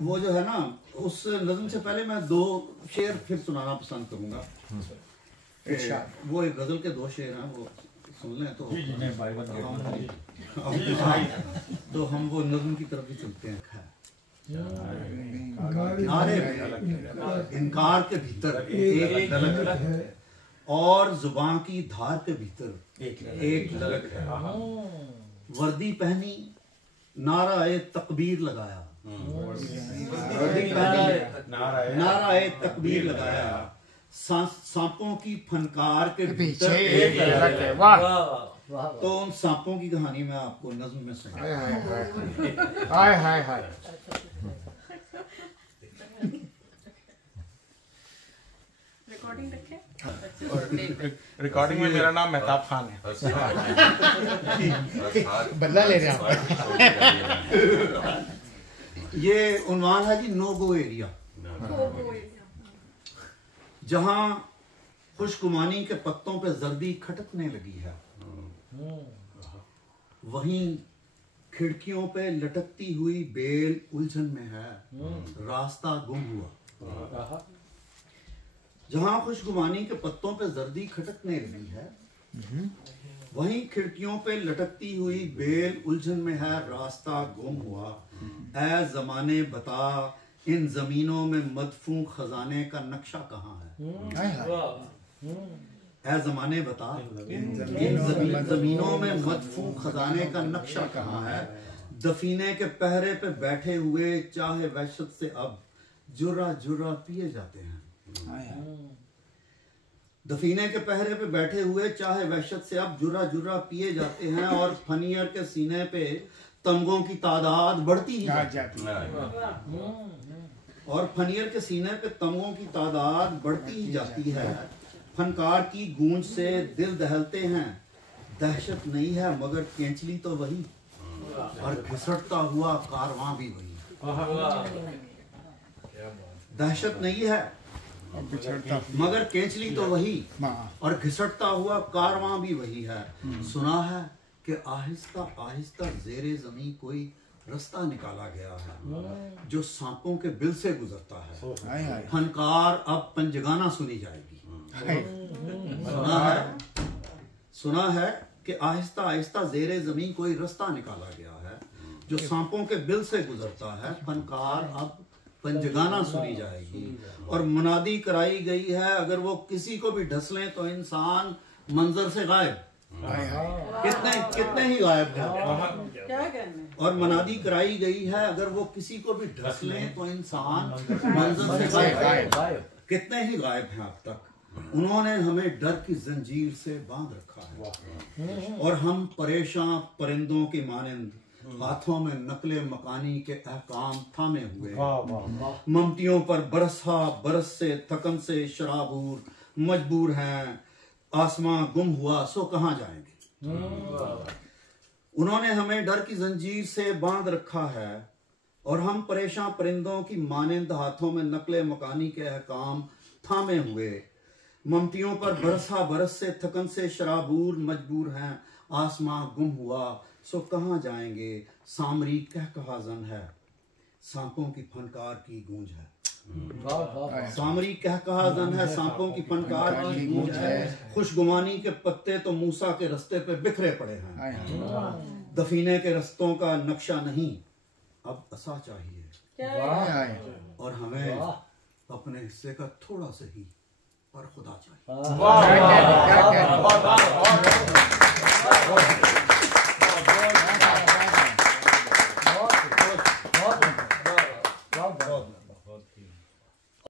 वो जो है ना, उस नज़म से पहले मैं 2 शेर फिर सुनाना पसंद करूंगा। वो एक गजल के 2 शेर हैं, वो सुन लें तो हम वो नज़म की तरफ ही चलते हैं। इनकार के भीतर एक ललक है और जुबान की धार के भीतर एक ललक है। वर्दी पहनी नाराए तकबीर लगाया, नाराए तकबीर लगाया। सांपों की फनकार के भीतर एक ललक है। वाह। तो उन सांपों की कहानी मैं आपको नज़्म में सुनाऊंगा। हाय हाय हाय। रिकॉर्डिंग रखें। रिकॉर्डिंग में मेरा नाम मेहताब खान है। बदला ले रहे हैं आप। ये उन्वान है जी नो गो एरिया। जहां खुशगुमानी के पत्तों पे जर्दी खटकने लगी है, वहीं खिड़कियों पे लटकती हुई बेल उलझन में है, रास्ता गुम हुआ। जहां खुशगुमानी के पत्तों पे जर्दी खटकने लगी है, वहीं खिड़कियों पे लटकती हुई बेल उलझन में है, रास्ता गुम हुआ। ऐ जमाने बता, इन जमीनों में मदफून खजाने का नक्शा कहाँ है? ऐ जमाने बता, इन जमीनों में मदफून खजाने का नक्शा कहाँ है? दफीने के पहरे पे बैठे हुए चाहे वहशत से अब जुर्रा जुर्रा पिए जाते हैं। दफीने के पहरे पे बैठे हुए चाहे वहशत से अब जुर्रा जुर्रा पिए जाते हैं, और फनियर के सीने पे तमगों की तादाद बढ़ती ही जाती है। और फनियर के सीने पे तमगों की तादाद बढ़ती ही जाती है। फनकार की गूंज से दिल दहलते हैं, दहशत नहीं है मगर केंचली तो वही, और घिसटता हुआ कारवां भी वही। दहशत नहीं है मगर केंचली तो वही, और घिसटता हुआ कारवां भी वही है। सुना है कि आहिस्ता आहिस्ता जेरे जमीन कोई रास्ता निकाला गया है, जो सांपों के बिल से गुजरता है। फनकार अब पंजगाना सुनी जाएगी। सुना है कि आहिस्ता आहिस्ता जेरे जमीन कोई रास्ता निकाला गया है, जो सांपों के बिल से गुजरता है। फनकार अब पंजगाना सुनी जाएगी, और मुनादी कराई गई है, अगर वो किसी को भी ढसलें तो इंसान मंजर से गायब। कितने ही गायब हैं। और मुनादी कराई गई है, अगर वो किसी को भी ढसलें तो इंसान मंजर से गायब। कितने ही गायब हैं अब तक। उन्होंने हमें डर की जंजीर से बांध रखा है, और हम परेशान परिंदों की मानिंद हाथों में नकले मकानी के अहकाम थामे हुए। ममतियों पर बरसा बरस से थकन से शराबूर मजबूर हैं, आसमां गुम हुआ सो कहां जाएंगे। उन्होंने हमें डर की जंजीर से बांध रखा है, और हम परेशान परिंदों की मानिंद हाथों में नकले मकानी के अहकाम थामे हुए। ममतियों पर बरसा बरस से थकन से शराबूर मजबूर हैं, आसमां गुम हुआ सो कहां जाएंगे। सामरी कह कहाजन है, सांपों की फनकार की गूंज है। सामरी कह कहाजन है, सांपों की फनकार की गूंज है। खुशगुमानी के पत्ते तो मूसा के रास्ते पे बिखरे पड़े हैं। दफीने के रस्तों का नक्शा नहीं, अब असा चाहिए, और हमें अपने हिस्से का थोड़ा सा ही पर खुदा चाहिए।